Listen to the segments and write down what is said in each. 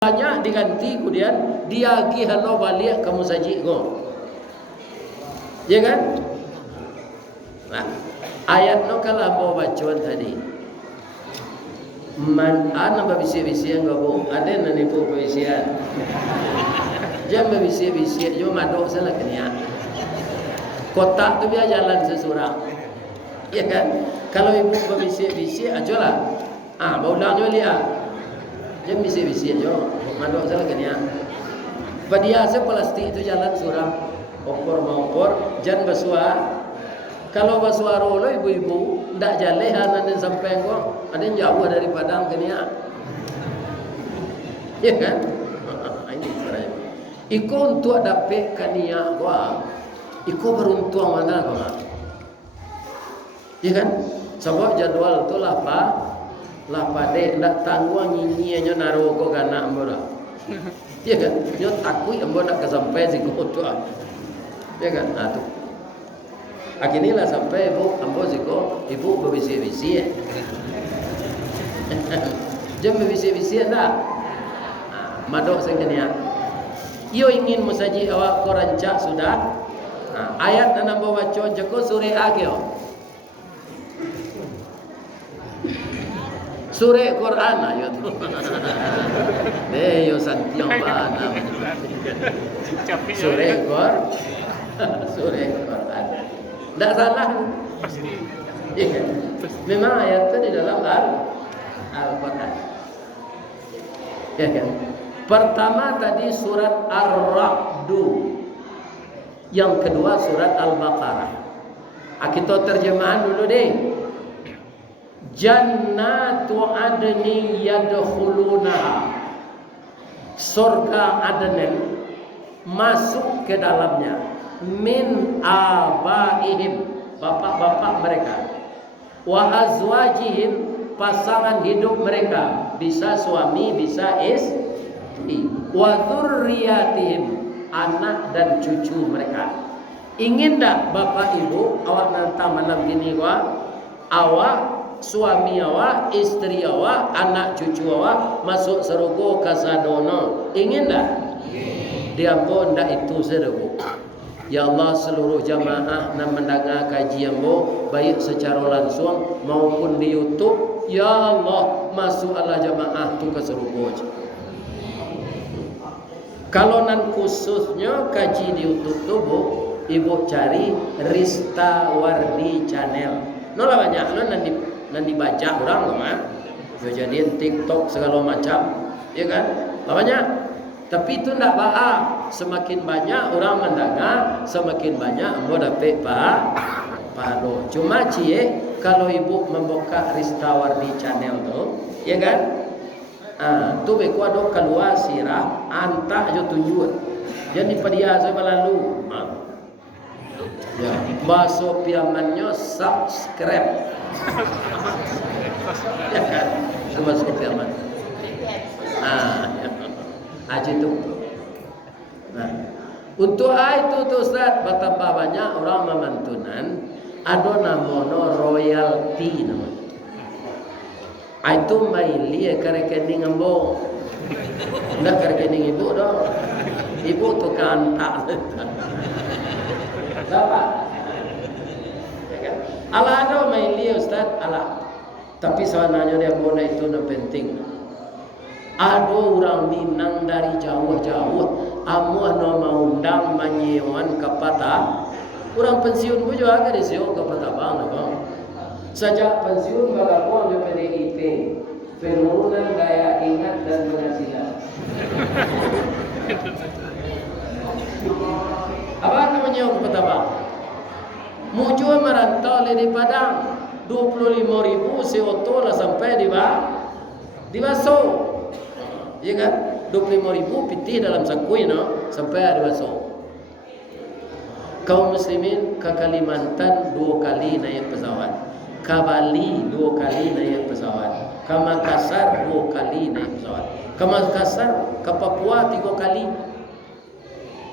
banyak diganti kemudian diagi halau balik kamu saji go. Ya kan? Nah, ayat no kalau mau bacaan tadi. Man ana babisi-bisi enggak ada nani po babisian. Jam babisi-bisi jo madok salah kenia. Kotak tu biar jalan sesurang. Ya kan? Kalau ibu babisi-bisi ajalah. Bau lang jo lihat. Jangan bisi-bisi aja, mandok salah kenia. Badiasa plastik itu jalan surang, okor, jangan bersuara. Kalau bersuara lo ibu-ibu, ndak jalan nanti sampai kok, ada yang jauh dari padang kenia. Ya kan? Ini caranya. Iko untuk dapat kenia gua, iko beruntung mana gua? Ya kan? Sebab jadwal tu lapar. Lah pada nak tangguang ini nyo naruh ko kana ambo dah. Ya kan? Nyo takui ambo nak kesampai siku tu. Ya kan? Tu. Akinilah sampai ibu ambo siku ibu berbisi-bisi. Jam berbisi-bisi dah. Madok sengkenia. Yo ingin musaji awak ko rancak sudah. Ayat nan ambo baca jeko sure ageo. Surah Quran ayo tu. Yo santiang bana. Surah Quran. Surah Quran. Tak salah. Ya kan? Memang ayat itu di dalam Al-Quran. Ya kan? Pertama tadi surat Ar-Ra'd. Yang kedua surat Al-Baqarah. Kita terjemahan dulu deh. Jannatu adni yadkhulunaha, surga Aden masuk ke dalamnya, min abaihim, bapak-bapak mereka, wa azwajihim, pasangan hidup mereka, bisa suami bisa istri, wa dzurriyyatihim, anak dan cucu mereka. Ingin tak bapak ibu awak nanti malam gini awak suami awak, istri awak, anak cucu awak masuk surga kasadono. Ingin tak? Dia pun tak itu serugu. Ya Allah, seluruh jamaah yang mendengar kajian bo, baik secara langsung maupun di YouTube, ya Allah, masuklah jamaah tu ke surga. Kalau nan khususnya kaji di YouTube tu bu, ibu cari Rista Wardi Channel. Nolah banyak nanti baca orang mah. Jadiin TikTok segala macam, ya kan? Banyak. Tapi itu tidak baik. Semakin banyak orang mendengar, semakin banyak ambo dapat pahala. Cuma cie kalau ibu membuka Rista Wardi Channel tu, ya kan? Tu beku ada keluar sirah, antak jo tunjuk. Jadi pedia saya lalu. Ya, masuk piamannya subscribe. Ya kan? Itu masuk piaman. Haji itu. Nah, untuk itu tu Ustaz, betapa banyak orang memantunan ada namanya royalty nama. Itu maili ke rekening ambo. Enggak ke rekening ibu dah. Ibu tu kan tak. Dapat. Ya kan? Ala ada maili Ustaz, ala. Tapi sebenarnya dia bona itu nak penting. Ada orang Minang dari jauh-jauh, amuah no maundang menyewan kepada orang pensiun pun juga ada sewa kepada bang, bang. Sejak pensiun bagaimana dia PDIP, penurunan daya ingat dan penghasilan. Apa namanya kepada bang? Muncul merantau di Padang, 25.000 seoto lah sampai di Baso. Ya kan? 25.000 pitih dalam sakui no sampai ada Baso. Kaum muslimin ke Kalimantan 2 kali naik pesawat. Ke Bali 2 kali naik pesawat. Ke Makassar 2 kali naik pesawat. Ke Makassar, ke Papua 3 kali.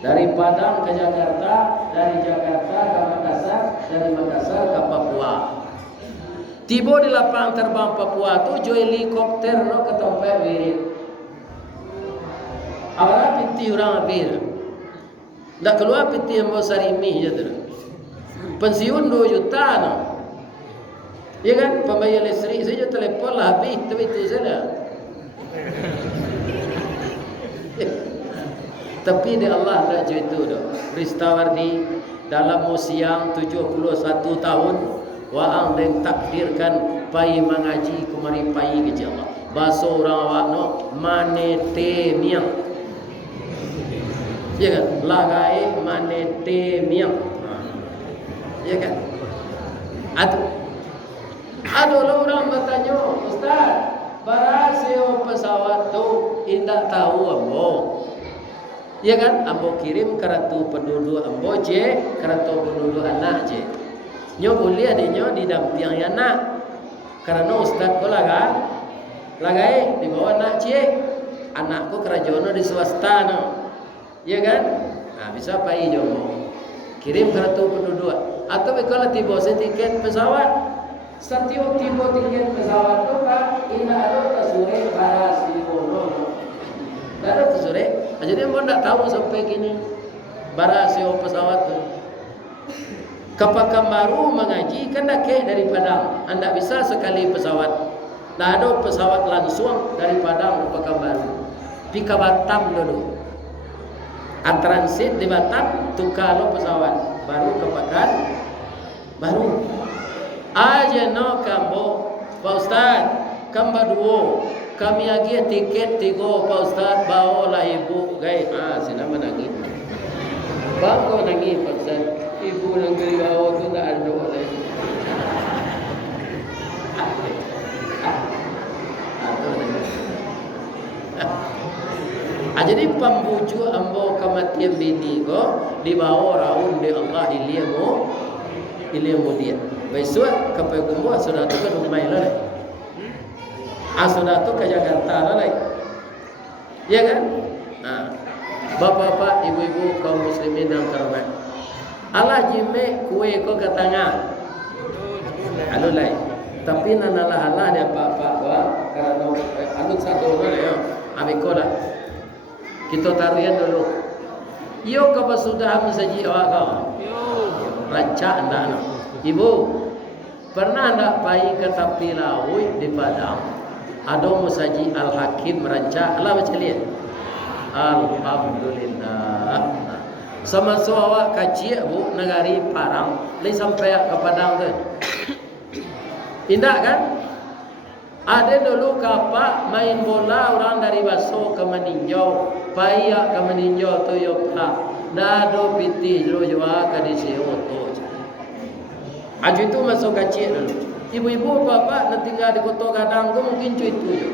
Dari Padang ke Jakarta, dari Jakarta ke Makassar, dari Makassar ke Papua. Tiba di lapangan terbang Papua tu jo helikopter no ke tempat wirid. piti orang habis. Tak keluar piti yang mau sarimi je tu. Pensiun 2 juta no. Ya kan, pembayar listrik saja telefon lah habis, tapi itu saja. Tapi dia Allah tak cerita tu. Ristawardi dalam usia 71 tahun waang dan takdirkan pai mengaji kemari pai ke Allah. Bahasa orang awak no manete miang. Ya kan? Lagai manete miang. Ya kan? Ada orang bertanya, Ustaz, barasio pesawat tu indah tahu ambo. Ya kan? Ambo kirim kartu penduduk ambo je, kartu penduduk anak je. Nyo boleh adanya didampingi anak. Karena Ustaz ko lagai di bawah anak je. Anakku kerajaan di swasta no. Ya kan? Nah, bisa pai jomo. Kirim kartu penduduk. Atau kalau tiba tiket pesawat. Setiap tiba tiket pesawat tu kan indah ada tasure baras di bono. Tak ada tasure. Jadi ambo tak tahu sampai kini baras pesawat tu. Kapakam baru mengaji kan dah ke dari Padang. Anda bisa sekali pesawat. Dah ada pesawat langsung dari Padang ke Pekanbaru. Pi ke Batam dulu. Transit di Batam tukar lo pesawat baru ke Pekanbaru. Aja no kambo Pak Ustaz kamba duo kami lagi tiket 3 Pak Ustaz bawa lah ibu gai sina menangis bangko nangis Pak Ustaz ibu nangis bawa tu tak ada lagi jadi pembuju ambo kematian bini ko dibawa raun di Allah ilimu dia. Besok kapai kumbu sudah tu ke rumah lah. Sudah tu ke Jakarta lah. Ya kan? Bapak-bapak, ibu-ibu kaum muslimin yang terhormat. Allah jime kue ko ke tengah. Alulai. Tapi nanalah Allah dia apa-apa karena alut satu lah ya. Abikola. Kita taruhan dulu. Yo ke sudah mensaji awak kau. Rancak anda. Ibu, pernah tak pergi ke tepi laut di Padang? Ada musaji Al-Hakim merancak. Allah macam lihat. Alhamdulillah. Sama awak kacik bu negari Parang, ni sampai ke Padang tu. Indah kan? Ada dulu kapal main bola orang dari Baso ke Meninjau, paya ke Meninjau tu yopla. Nado piti jero jua ke di Seoto. Aju itu masuk kacik dulu. Ibu-ibu bapak nak tinggal di Kota Gadang tu mungkin itu je.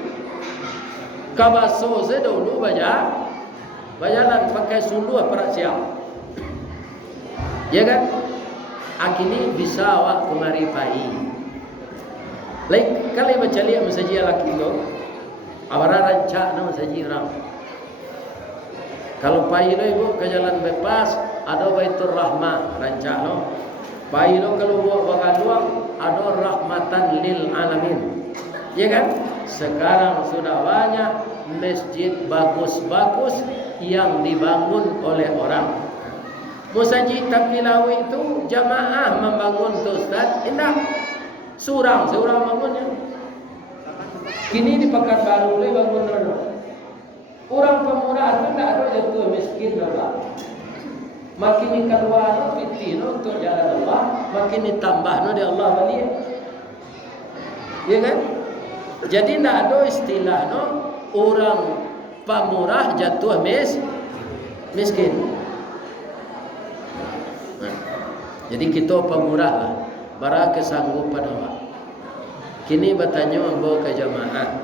Kabaso saya dulu bajalan pakai sulu aparat siang. Ya kan? Akini bisa awak kemari pai. Lain kali macam lihat masjid laki tu. Awara rancak nama masjid orang. Kalau pai lo ibu ke jalan bebas ada Baitur Rahmah rancak lo. Pai lo kalau buat bagaluang ada rahmatan lil alamin. Ya kan? Sekarang sudah banyak masjid bagus-bagus yang dibangun oleh orang. Masjid Tapilawi itu jamaah membangun tu Ustaz. Indah. Seorang bangunnya. Kini di Pekanbaru boleh bangun dulu. Orang pemurah itu tak ada jatuh miskin dah. Makin keluar fitih untuk jalan Allah, makin ditambah di Allah balik. Ya kan? Jadi tak ada istilah orang pemurah jatuh miskin. Jadi kita pemurah lah. Bara kesanggupan awak. Kini bertanya ambo ke jamaah.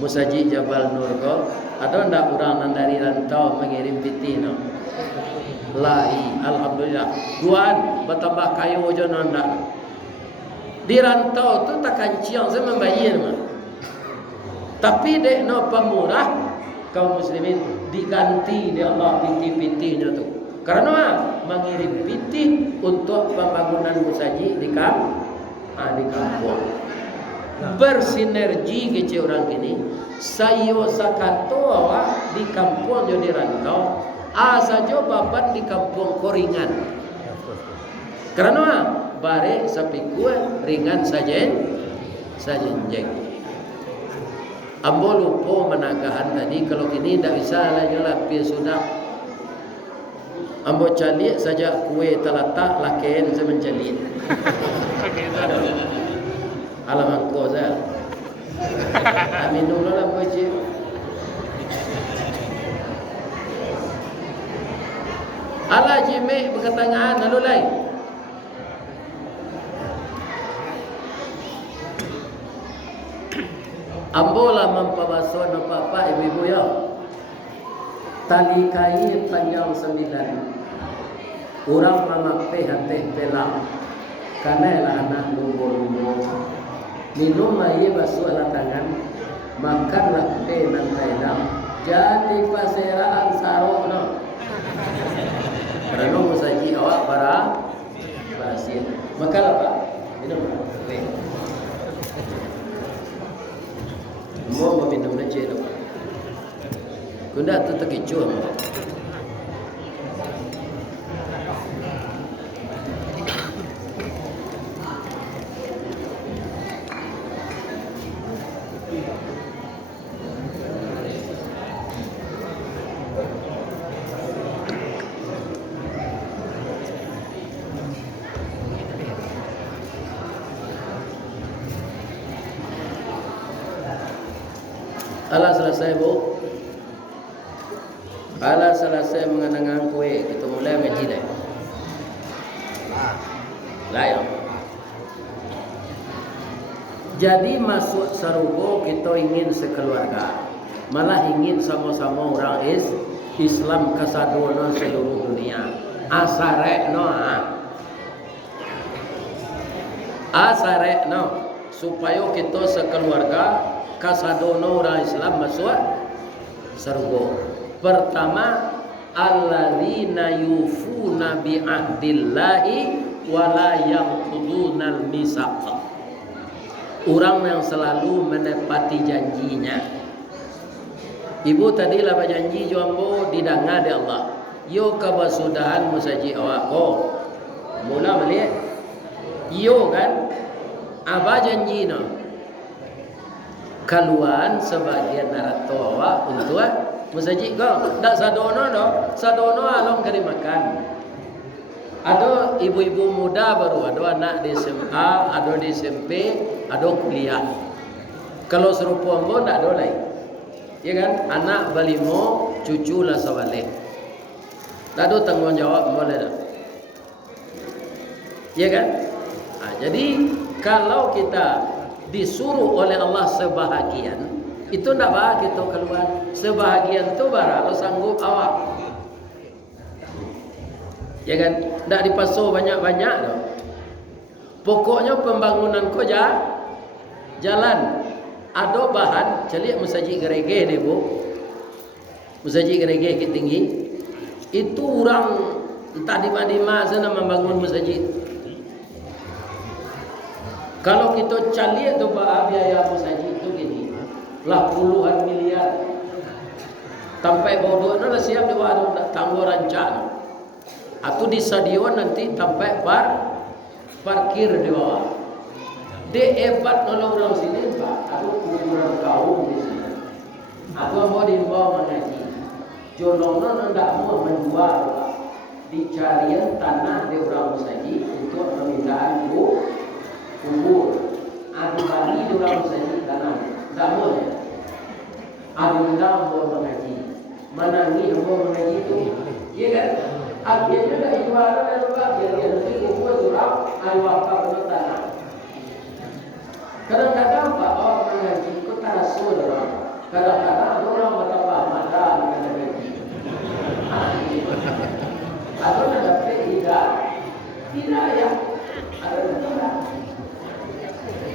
Musajid Jabal Nur ko, ada ndak orang dari rantau mengirim piti no? Lai, alhamdulillah. Tuan bertambah kayu aja nanda. Di rantau tu tak kanciang saya membayar mah. Tapi dek no pemurah kaum muslimin diganti di Allah piti-pitinya tu. Karena mengirim piti untuk pembangunan musajid di kampung. Bersinergi kece orang ini. Sayo sakato awak di kampung jo di rantau, saja babat di kampung koringan. Karena bare sapi kuat ringan saja jeng. Ambo lupa menagahan tadi, kalau ini tidak bisa lah nyelapir sudah. Ambo calik saja kue terletak laken saya mencalik. Alamak kau saya. Amin dulu lah bocil. Ala jime berkatangan lalu lain. Ambola mampabaso na papa ibu ya. Tali kain panjang 9. Urang mamape hati pelang. Karena anak lumbo-lumbo. Minum air basuh ala tangan. Makanlah teh nan taidam. Jadi paseraan sarok no. Karena musaji awak para pasien. Makanlah Pak. Minum. Mau minum aja dong. Kuda tu terkecoh. Alah selesai bu. Alah selesai mengenang kue, kita mulai ngaji dah. Layak. Jadi masuk sarubo kita ingin sekeluarga, malah ingin sama-sama orang Islam kasadono seluruh dunia. Asarek no, supaya kita sekeluarga kasadono orang Islam masuk surga. Pertama, alladzina yufuna bi ahdillahi wa la yanqudunal misaq. Orang yang selalu menepati janjinya. Ibu tadi lah berjanji jombo didengar di Allah. Yo kabasudahan musaji awak ko. Mula melihat. Yo kan apa janji no? Kaluan sebagian narato awak untuk musaji kau tak sadono along kari makan. Ada ibu-ibu muda baru, ada anak di SMA, ada di SMP, ada kuliah. Kalau serupa ambo tak ada lain. Ya kan? Anak balimo, cucu lah sawale. Tak ada tanggung jawab boleh tak? Ya kan? Jadi kalau kita disuruh oleh Allah sebahagian, itu tak bah kita keluar. Sebahagian tu bara lo sanggup awak. Ya kan? Tak dipaso banyak-banyak tu. Pokoknya pembangunan ko jalan. Ada bahan celik musaji gerege ni bu. Musaji gerege ke tinggi. Itu orang entah di mana sana membangun masjid. Kalau kita cari tu biaya masjid itu gini, lah puluhan miliar. Sampai bodoh na siap dewa tangguh rancang. Atau di stadion nanti sampai parkir di bawah. Dia hebat nolong orang sini pak. Aku kuburan kaum di sini. Aku mau dibawa mengaji. Jolongnya tidak mau menjual di carian tanah di orang musajid untuk permintaan kubur. Adu bagi di orang musajid tanah. Tidak mau ya. Adu undang mau mengaji. Menangi mau mengaji itu. Iya kan? Akhirnya tidak dijual dan juga biar nanti kubur surau adu apa penuh tanah. Kadang-kadang pak orang mengaji itu tarasul orang. Kadang-kadang orang bertambah mata mengaji. Atau ada tidak ya. Ada tidak.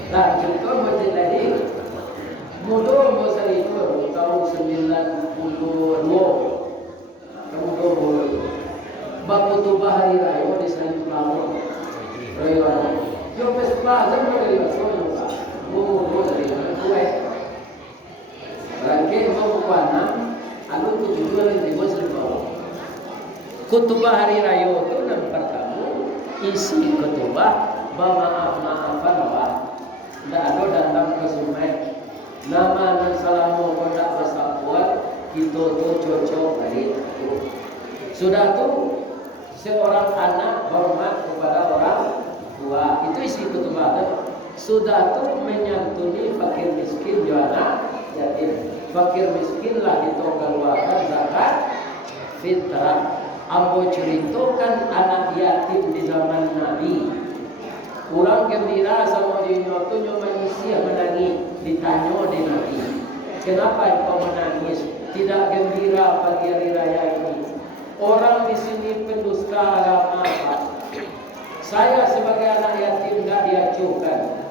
Nah, contoh macam tadi, mudah masa itu tahun 92. Kemudian boleh. Bapak tu bahari raya di sana Pelawan. Raya. Yo pesta zaman dari Pelawan. Dari Kuwait. Rangkaian mau kuana, anu Itu lagi Muslim bawa. Khutbah hari raya itu nampak kamu isi khutbah bermaaf-maafan Pak. Tidak ada datang ke sungai. Nama dan salamu kondak bersakuat kita tu cocok balik. Sudah tu seorang anak hormat kepada orang tua. Itu isi khutbah tu. Sudah tu menyantuni fakir miskin jualan yatim. Fakir miskinlah kita keluarkan zakat fitrah. Ambo ceritakan anak yatim di zaman Nabi. Orang gembira sama dunia tu nyo manusia menangis. Ditanya di Nabi, kenapa engkau menangis? Tidak gembira pagi hari raya ini. Orang di sini pendusta agama. Saya sebagai anak yatim tidak diacuhkan.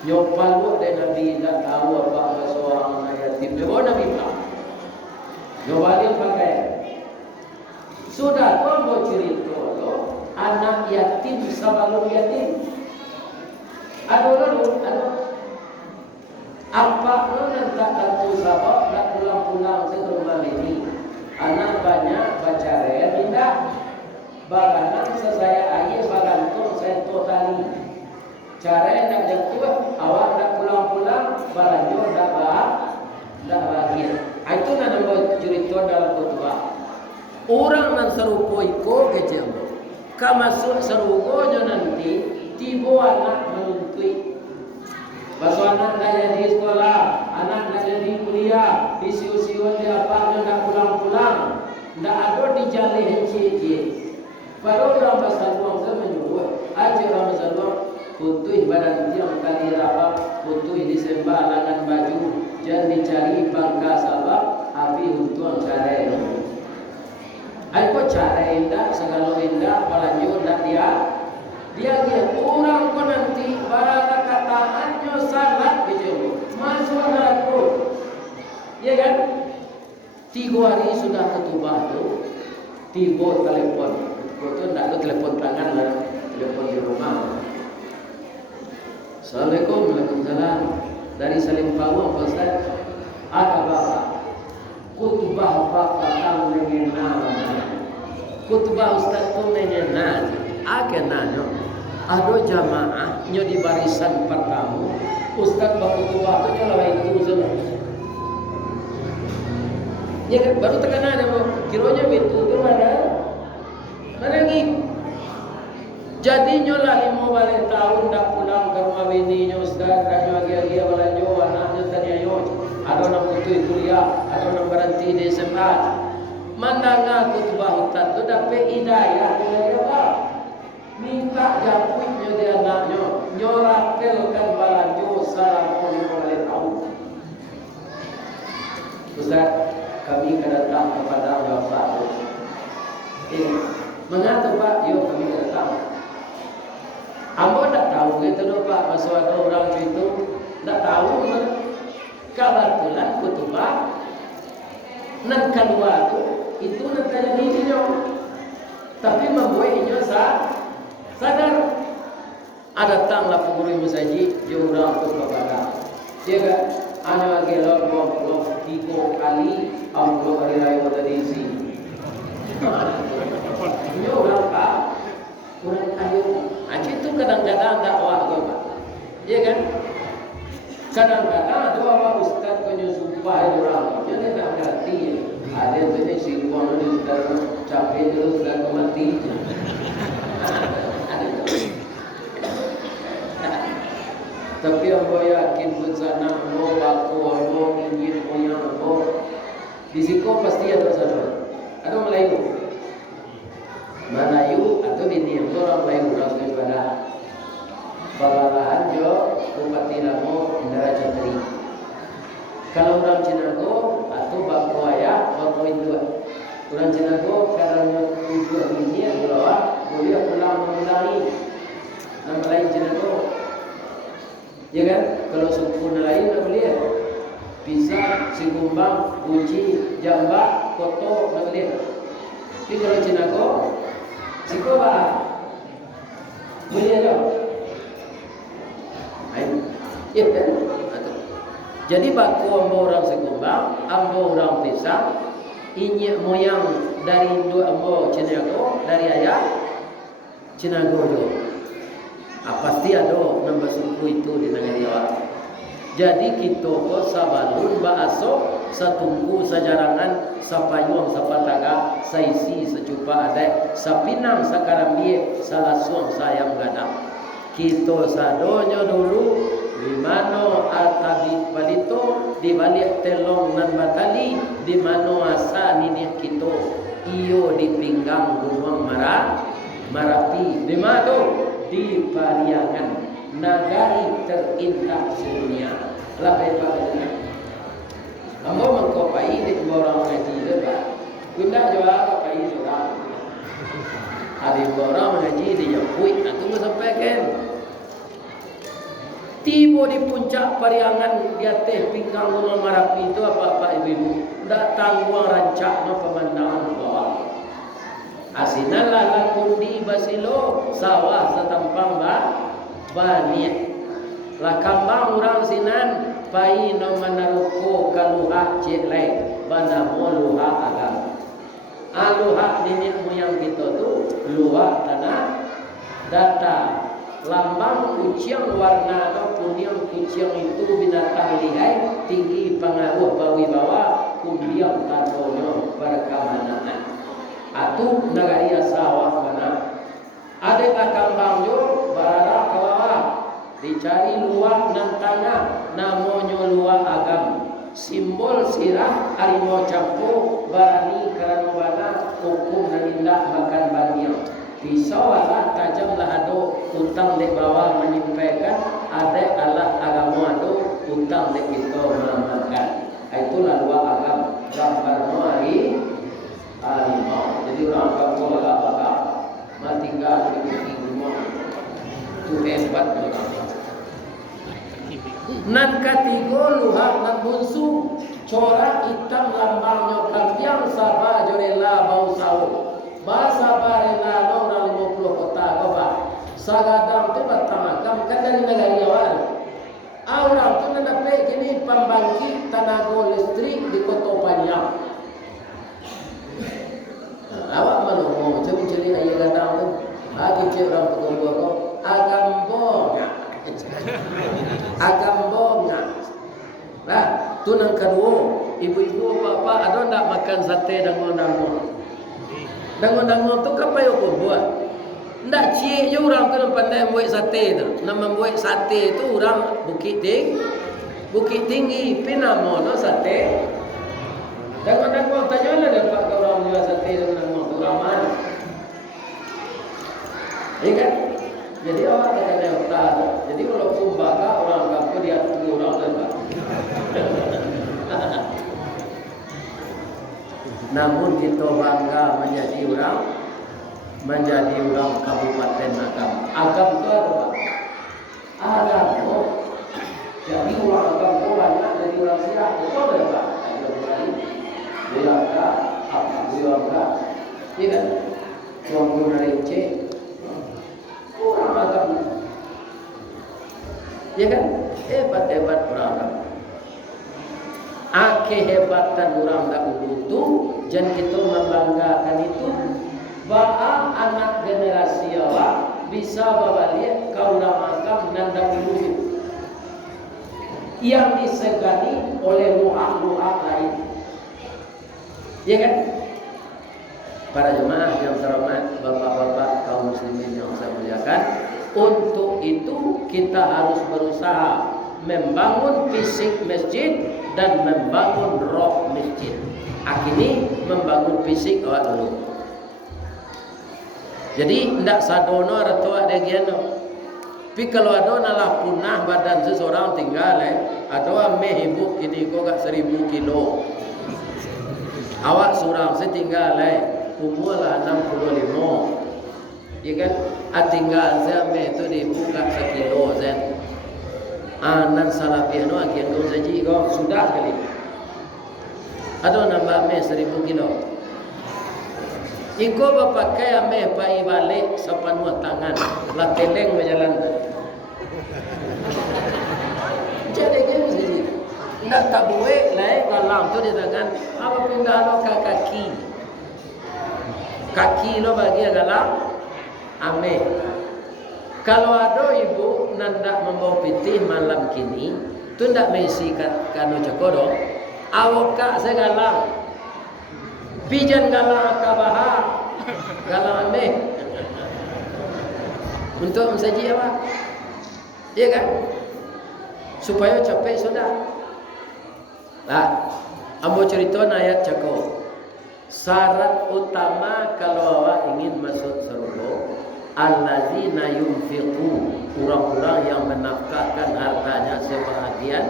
Nyopalu dan Nabi tidak tahu apa seorang anak yatim. Dia Nabi tak. Nyobalin pakai. Sudah kau mau cerita lo, anak yatim sebelum yatim. Ada. Apa lo nanti tentu sabab nak pulang-pulang ke rumah ini. Anak banyak bacara pindah. Baganan saya ayah bagantung saya totali. Cara nak jatuh awak nak pulang-pulang baranjo dak bahagia. Itu nama cerita dalam khutbah. Orang nan serupo iko kecil. Kamasuk seruponya nanti tiba anak menuntui. Baso anak nak jadi sekolah, anak nak jadi kuliah, disiu-siu dia apa nak pulang-pulang, nak ada di jalan heci. Pada orang pasal luang saya menyuruh, aja orang pasal luang putui badan tiang kali rapat, putui disembah langan baju, jangan dicari bangka sabab, api untuk cara itu. Aku cara indah, segala indah, balanjut nak dia orang pun nanti barang kataannya salah gitu. Masuk neraka. Ya kan? 3 hari sudah ketubah tu, tiba telepon. Betul tak ada telepon tangan lah, telepon di rumah. Assalamualaikum, waalaikumsalam. Dari Salim Pawang, Ustaz. Ada bapak. Khutbah bapak kamu mengenal. Khutbah Ustaz tu mengenal. Akan nanya. Ada jamaah nyo di barisan pertama. Ustaz berkhutbah tu nyo lawai itu semua. Ya kan baru tekanan apa? Kiranya itu tu mana lagi. Jadi nyo lah 5 balik tahun dah pulang ke rumah bini nyo Ustaz, dah nyo lagi balanjo anaknya tanya yo. Ada nak putui kuliah, ada nak berhenti di SMA. Mandanga khutbah Ustaz tu dapat hidayah dari apa? Minta japuitnya dia anaknya, nyorapelkan balanjo salam 5 balik tahun. Ustaz, kami datang kepada Bapak. Mengapa Pak? Yo kami datang. Ambo tak tahu gitu loh Pak, masuk ada orang itu tak tahu. Kebetulan khutbah nan kedua itu nanti jadi dia. Tapi membuatnya sadar. Ada tanglah pengurus masjid dia orang tu kepada. Dia kan ana lagi lo 3 kali ambo hari raya tadi isi. Dia orang Pak. Kurang ayo. Itu kadang-kadang dakwah tu Pak. Iya kan? Kadang-kadang ada apa ustaz punya sumpah orang. Dia tak ngerti. Ada tu ni si uang ni ustaz capek terus dan mati. Tapi ambo yakin pun sana ambo baku ambo ingin punya ambo. Di siko pasti ada sana. Ada Melayu. Melayu atau ini orang Melayu orang daripada Babalahan jo Bupati Lamo Indra Jatri. Kalau orang Cinago atau Bakoaya Bako Indua. Orang Cinago kalau tujuan ini adalah boleh pulang mengulangi. Nama lain Cinago. Ya kan? Kalau suku lain nak boleh. Bisa Sigumbang, Uji, Jambak, Koto nak boleh. Tapi kalau Cinago Siko bah, boleh ada. Ya kan? Jadi baku ambo orang Sikumbang, ambo orang Pisang, Inyek moyang dari dua embo Cinago, dari ayah Cinago jo. Pasti ada nama suku itu di negeri awak. Jadi kita ko sabalun baaso satungku sajarangan sapayuang sapataga saisi secupa adek sapinang sakaramie salah suang sayang gadang. Kita sadonyo dulu di mano atabi balito di balik telong nan batali di mano asa ninik kita iyo di pinggang gunung Marapi di mano di Pariangan nagari terindah sedunia labai bagana ambo mengkopai di orang ngaji juga guna jua kopai sudah ada orang ngaji di Japui atau sampaikan tiba di puncak Pariangan di atas pinggang Gunung Marapi itu apa ibu ndak tangguang rancak no pemandangan bawah asinalah lakun di basilo sawah setampang banyak lah kambang orang sinan pai no manaruko kaluha celai banda luha agam aluha nenek moyang kita tu luha tanah data lambang kucing warna no kuning kucing itu binatang lihai tinggi pengaruh bawi bawa kumbiang tandonyo perkamanaan atu nagari sawah mana ada kambang jo barara kawawa dicari luak nan tanah namanya luak agam simbol sirah harimau campo barani karanubana hukum dan indah makan banyak pisau Allah tajam lah ado utang dek bawah menyampaikan ada Allah agama ado utang dek itu makan itulah luak agam gambar hari harimau jadi orang kampung agak mati tinggal di rumah tu hebat orang nan katigo luhak nan bunsu corak hitam lambangnya kampiang sabah jorela bau sawo bahasa barela orang 50 kota baba sagadang tu batangakam kan dari negara awal orang tu nak dapat kini pembangkit tenaga listrik di Kota Panyang awak malu mau cari-cari ayah gadang tu bagi cik orang pekerja kau agambongnya nah tu nang kedua ibu-ibu bapa ada ndak makan sate dangon tu apa yang kau buat ndak cik je orang tu pandai buat sate tu nama buat sate tu orang Bukit Tinggi pinamo no sate dangon tanya lah dapat kau orang jual sate dangon tu ramai ya kan jadi orang kata utara. Jadi kalau kumbaga orang kampung dia tu orang lembah. Namun kita bangga menjadi orang Kabupaten Agam. Agam itu apa? Agam itu. Jadi orang kampung banyak dari orang Siak itu berapa? Ada berapa? Berapa? Berapa? Iya kan? Tuan dari C. Orang agam ya kan hebat orang kehebatan orang dahulu tu jangan kita membanggakan itu bahwa anak generasi awak bisa berbalik ke orang agam dan dahulu yang disegani oleh mu'ah lain ya kan para jemaah yang terhormat, bapak-bapak kaum muslimin yang saya muliakan, untuk itu kita harus berusaha membangun fisik masjid dan membangun roh masjid. Akhirnya membangun fisik awak dulu. Jadi tidak sadono atau ada giano. Tapi kalau ada nalah punah badan seseorang tinggal, ada mehibuk ini kok gak 1000 kilo. Awak seorang setinggal umur lah 65 ya kan tinggal saya itu dibuka 1 kilo saya nan salah piano akhirnya tu saja kau sudah kali ada nambah 1000 kilo iko berpakai ame pai balik sepenuh tangan lah teleng berjalan jadi kan saja Nak tak buik lah galang tu di tangan. Apa pindah lo ke kaki. Kaki lo bagi galang. Ameh. Kalau ada ibu nandak membawa piti malam kini, tu ndak mesti kanu cokodo. Awak saya galang. Pijan galang kabaha. Galang ameh. Untuk mensaji apa? Iya kan? Supaya capek sudah. Nah, ambo cerita ayat cakap. Syarat utama kalau awak ingin masuk surga, allazina yunfiqu, orang-orang yang menafkahkan hartanya sebahagian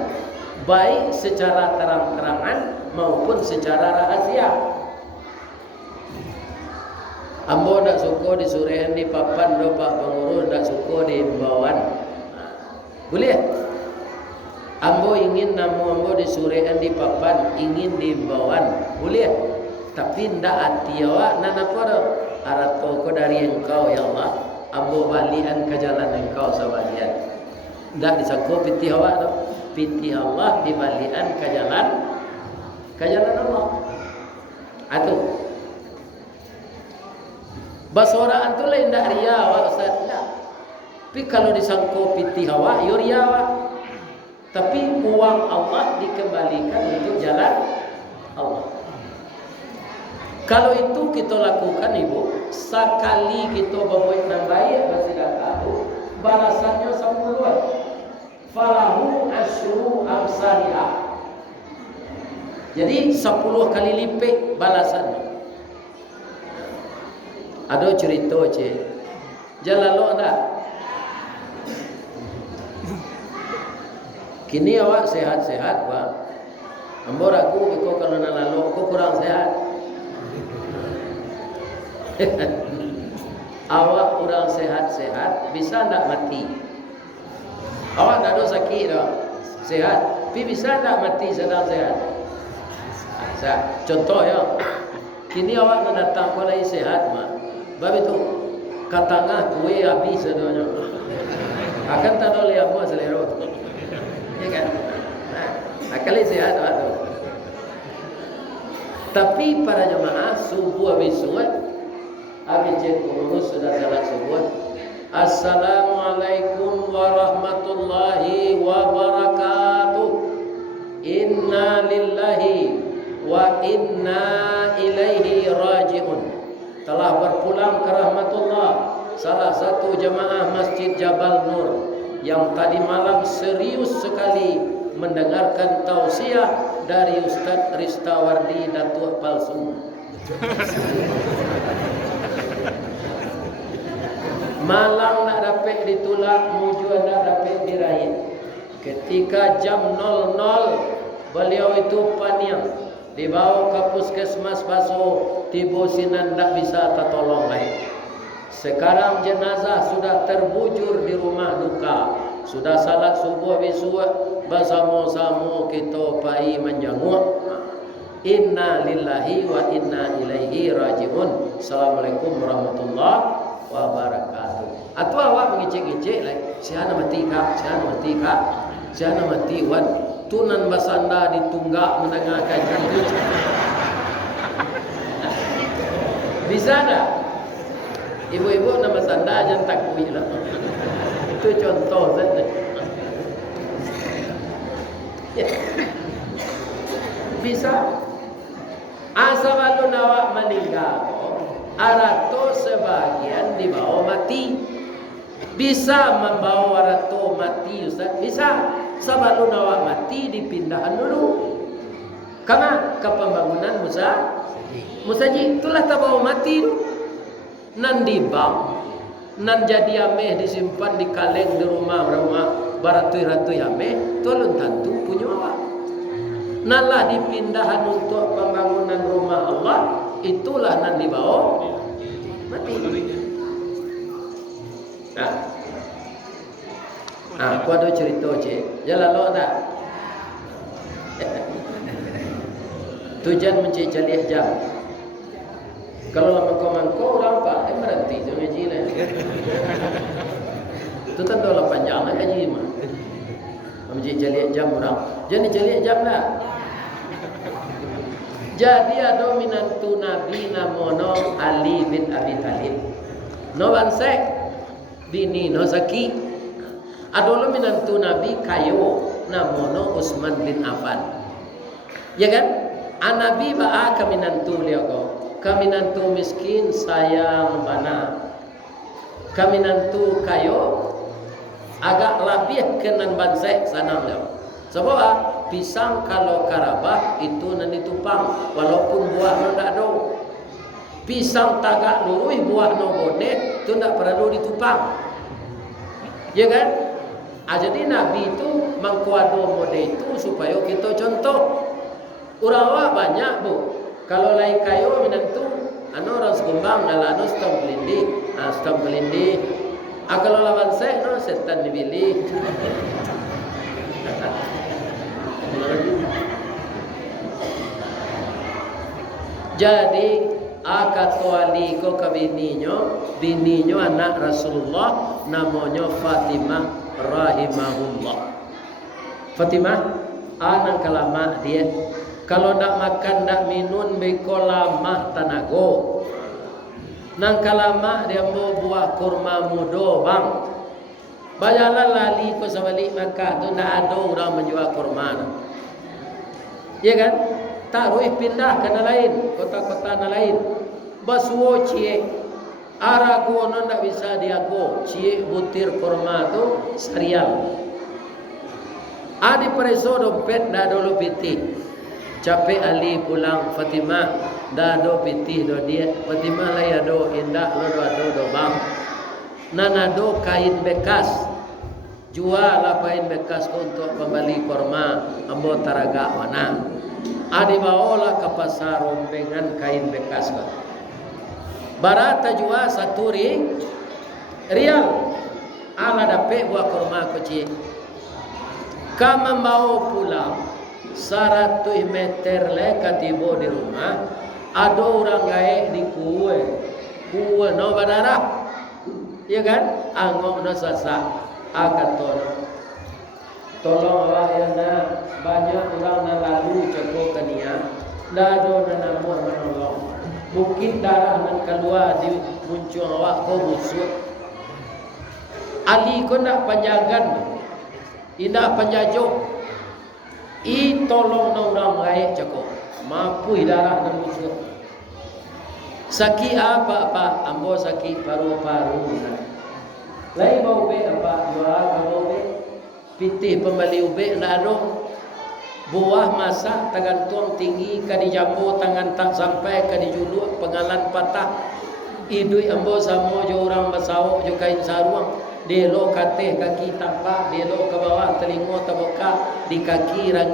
baik secara terang-terangan maupun secara rahasia. Ambo nak suka disuruhan di papan do pak pengurus, nak suka di imbauan. Boleh? Ambo ingin namu ambo disuruhan di papan, ingin di imbauan. Boleh? Tapi ndak hati awak nan apa do? Arat ko dari engkau ya Allah. Ambo balian ke jalan engkau sebagian. Ndak disangko piti awak do. Piti Allah di balian ke jalan Allah. Atuh. Basoraan tu lain dak ria awak Ustaz. Tapi kalau disangko piti awak, yo ria awak. Tapi uang Allah dikembalikan untuk jalan Allah. Kalau itu kita lakukan ibu, sekali kita berbuat yang baik bersedekah, balasannya 10. Falahu asyru amsalha. Jadi 10 kali lipat balasannya. Ada cerita cik. Jalan lo anda. Kini awak sehat-sehat bang. Ambo ragu kau kalau nak lalu kau kurang sehat. Awak kurang sehat-sehat bisa tak mati. Awak tak ada sakit dah. Sehat. Tapi bisa tak mati sedang sehat. Contoh ya. Kini awak nak datang kalau lagi sehat mah. Bab itu katangah kue habis adanya. Akan tak ada lihat apa selera. Ya kan? Akali sehat waktu. Tapi para jemaah subuh habis subuh, habis pengurus sudah salat subuh. Assalamualaikum warahmatullahi wabarakatuh. Inna lillahi wa inna ilaihi raji'un. Telah berpulang ke rahmatullah salah satu jemaah Masjid Jabal Nur yang tadi malam serius sekali mendengarkan tausiah dari Ustaz Ristawardi Datuk Palsu. Malang nak dapat ditolak, mujuan nak dapat diraih. Ketika jam 00 beliau itu paniang dibawa ke puskesmas Baso, tiba sinan tak bisa tertolong lagi. Sekarang jenazah sudah terbujur di rumah duka. Sudah salat subuh besok bersama-sama kita pai menjenguk. Inna lillahi wa inna ilaihi raji'un. Assalamualaikum warahmatullahi wabarakatuh. Atau awak mengicik-ngicik lagi. Siapa mati kak? Siapa mati kak? Siapa mati wan? Tunan basanda ditunggak menengah kaji. Bisa tak? Ibu-ibu nama sanda jangan takui lah. Itu contoh saja. Ya. Bisa. Asal lalu nawak meninggal, arato sebagian dibawa mati. Bisa membawa arato mati Ustaz? Bisa. Sebab lu nawak mati dipindahkan dulu. Karena ke pembangunan Musaji itulah tak bawa mati tu. Nan di bank, nan jadi ameh disimpan di kaleng di rumah baratui-ratui ameh, tolong tentu punya awak. Nanlah dipindahkan untuk pembangunan rumah Allah, itulah nan dibawa mati. Nah, aku ada cerita cik. Jalan lo tak? Tujuan mencari jam. Kalau lama kau orang apa? Berhenti tu ngaji lah. Itu tentu lah panjang lah ngaji mah. Amji jaliak jam orang. Jadi jaliak jam dah. Jadi ada minantu Nabi namono Ali bin Abi Talib. No bansek bini no Zaki. Ada minantu Nabi kayo namono Utsman bin Affan. Ya kan? Anabi ba'a kaminantu liago. Kaminantu miskin sayang bana. Kaminantu kayo agak lebih kenan bansek sanang liago. Sebab pisang kalau karabah itu nanti tupang walaupun buah no tak ada. Pisang tagak lurui buah no bonek itu tak perlu ditupang. Ya kan? Jadi Nabi itu mengkuado mode itu supaya kita contoh. Orang awak banyak bu. Kalau lain kayo minantu orang segumbang nala stam kelindi, stam kelindi. Kalau lawan saya setan dibili. Jadi akatuali ko bininyo anak Rasulullah namanya Fatimah rahimahullah. Fatimah anak kalama dia kalau nak makan nak minum bekolama tanago. Nang kalama dia mau buah kurma mudo bang. Bayalah lali ko sa balik Makkah tu nak ada orang menjual kurma. Ya kan? Taruh pindah ke lain, kota-kota lain. Basuo cie. Arago non tak bisa diago. Cie butir kurma tu serial. Adi preso dompet dah dulu piti. Capek Ali pulang Fatimah dah do piti do dia. Fatimah lah ya do indah lo do bang. Nanado kain bekas. Jual kain bekas untuk pembeli kurma ambo taraga mana. Adi bawalah ke pasar rombengan kain bekas ko. Barata jual 1 rial. Ala dapat buah kurma ko cie. Kama mau pulang 100 meter le katibo di rumah. Ada orang gaek di kue no badarah. Ya kan? Angok no sasa. Tolong awak ya nak. Banyak orang nak lalu cakap kania. Dah ada nama menolong. Mungkin darah nan keluar di muncul awak kau busuk. Ali kau nak panjangan. Ina panjajuk. I tolong na orang gaib cakap. Mampu darah nan busuk. Sakit apa? Ambo sakit paru-paru. Lain bau be apa? Jual bau be. Pitih pembeli ube nak ada. Buah masak tangan tuang tinggi kadi jambu tangan tak sampai kadi juluk pengalan patah. Idui ambo samo jo orang basawok jo kain saruang. Delo kateh kaki tampak, delo ke bawah telingo terbuka di kaki rangi.